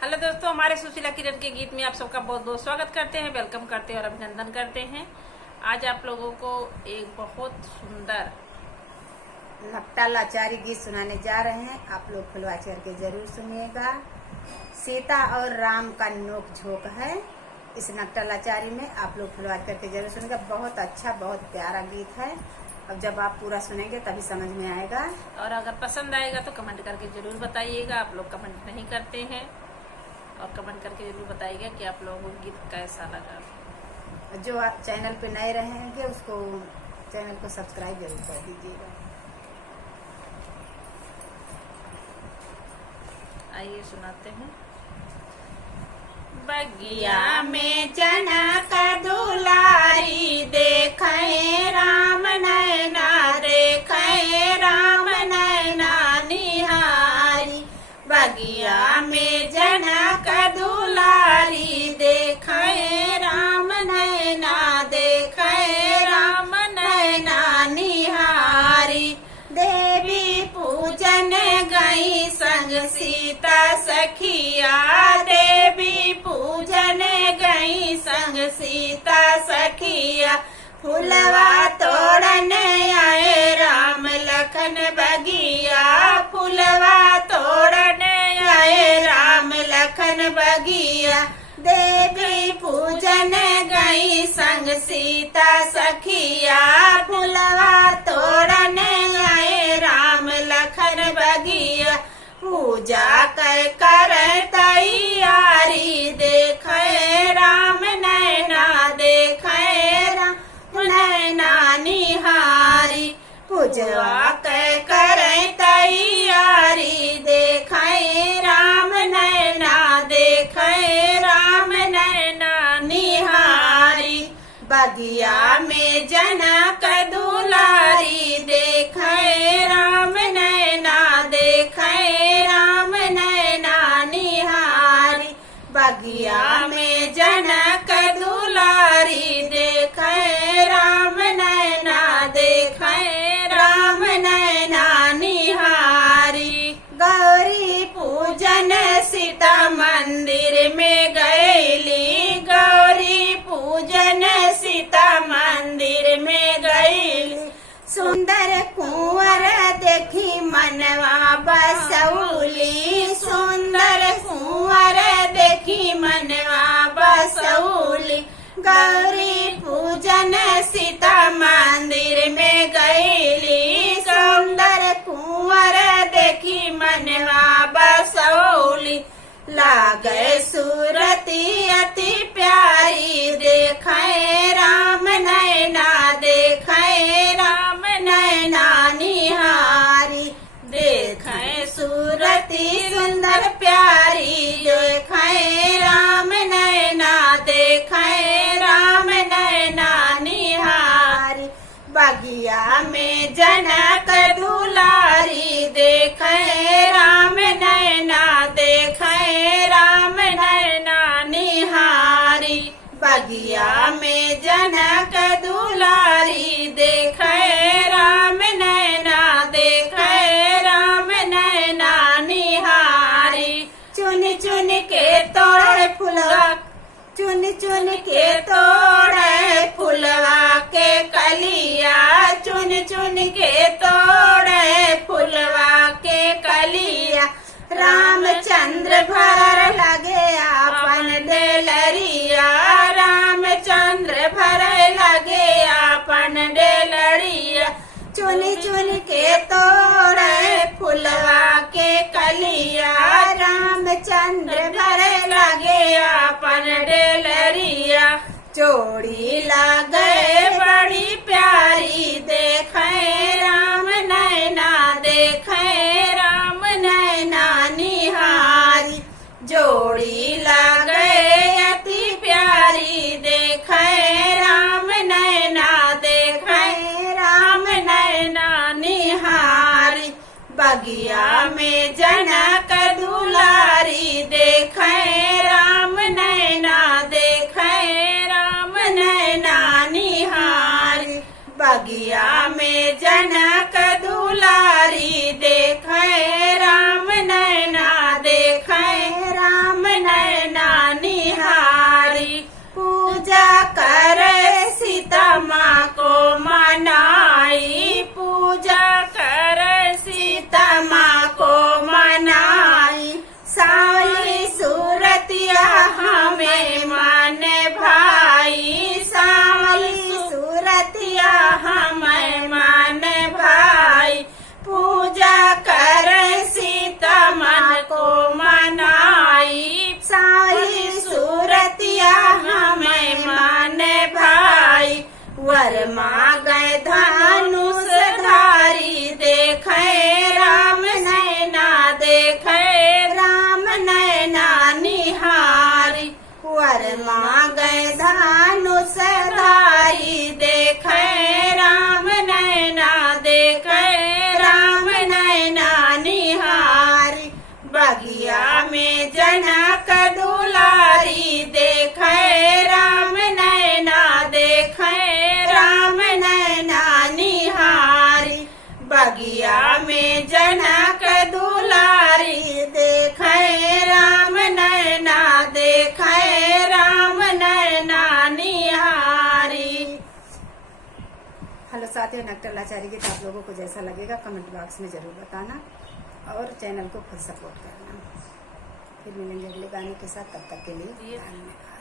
Hello दोस्तों, हमारे सुशीला किरण के गीत में आप सबका बहुत बहुत स्वागत करते हैं, वेलकम करते हैं और अभिनंदन करते हैं। आज आप लोगों को एक बहुत सुंदर नकटा लाचारी गीत सुनाने जा रहे हैं। आप लोग फुलवाच करके जरूर सुनिएगा। सीता और राम का नोक झोंक है इस नकटा लाचारी में। आप लोग फुलवाच करके जरूर सुनिएगा। बहुत अच्छा, बहुत प्यारा गीत है। अब जब आप पूरा सुनेंगे तभी समझ में आएगा। और अगर पसंद आएगा तो कमेंट करके जरूर बताइएगा। आप लोग कमेंट नहीं करते हैं और कमेंट करके जरूर बताइएगा कि आप लोगों को गीत कैसा लगा। जो आप चैनल पे नए रहेंगे उसको चैनल को सब्सक्राइब जरूर कर दीजिएगा। आइए सुनाते हैं। बगिया में जनक दुलारी देखे राम नैना, देखे राम नैना निहारी। बगिया में जनक दुलारी देखे राम नैना, देखे राम नैना निहारी। देवी पूजन गई संग सीता सखिया, देवी पूजन गई संग सीता सखिया। फुलवा तोड़न आए राम लखन बगिया, फुलवा तोड़न आए राम लखन बगिया। देवी पूजन गई संग सीता सखिया, फुलवा तोड़न आए राम लखन बगिया। पूजा कर तैयारी देखे राम नैना, देखे राम नैना निहारी। पूजा कर तैयारी देखे राम नैना, देखे राम नैना निहारी। बगिया में जनक दुलारी देखे राम नैना, देखे राम नैना निहारी। बगिया में जनक दुलारी देखे राम नैना, देखे राम नैना निहारी। गौरी पूजन सीता मंदिर में गईली, गौरी पूजन सीता मंदिर में गईली। सुंदर कुंवर देखी मनवा बसौली, सुंदर कुंवर देखी मनवा बसौली। गौरी पूजन सीता मंदिर में गईली, सुंदर कुंवर देखी मनवा बसौली। लागे सूरती अति प्यारी देखे राम नैना, देखे राम नैना निहारी। देखे सूरती सुंदर प्यारी देखे राम नैना, देखे राम नैना निहारी। बगिया में जनक दुलारी देखे राम नैना, देखे राम नैना निहारी। बगिया में जनक दुलारी देखे राम नैना, देखे राम नैना निहारी। चुन चुन के तोड़े फुलवा, चुन चुन के तोड़े फुलवा के कलिया, चुन चुन के तोड़े फुलवा के कलिया। रामचंद्र भर लगे आपन डेलरिया, रामचंद्र भर लगे आपन डेलरिया। चुन चुन के तोड़े फुलवा के कलिया, रामचंद्र भर लगे आपन डेलरिया। जोड़ी लगे बड़ी प्यारी देखे राम नैना, देखे राम नैना निहारी। जोड़ी लगे अति प्यारी देखे राम नैना, देखे राम नैना निहारी। बगिया में जनक दुलारी देखे राम नैना, देखे राम नैना निहारी। बगिया में जनक दुलारी देखे राम नैना, देखे राम हमें मान भाई, सांवली सूरतिया हमें मान भाई। पूजा कर सीता मन को मनाई, सांवली सूरतिया हमें मान भाई। वर मांगे धनुष धारी, देखे राम नैना, देखे राम नैना निहारी। वर मांगे धनुष धारी, देखे राम नैना, देखे राम नैना निहारी। बगिया में जनक दुलारी, देखे राम नैना, देखे राम नैना निहारी। बगिया में जनक दुलारी, देखे राम नैना, देखे राम नैना निहारी। हेलो साथियों, नकटलाचारी गीत आप लोगों को जैसा लगेगा कमेंट बॉक्स में जरूर बताना और चैनल को फुल सपोर्ट करना। फिर मिलेंगे अगले गाने के साथ, तब तक के लिए धन्यवाद।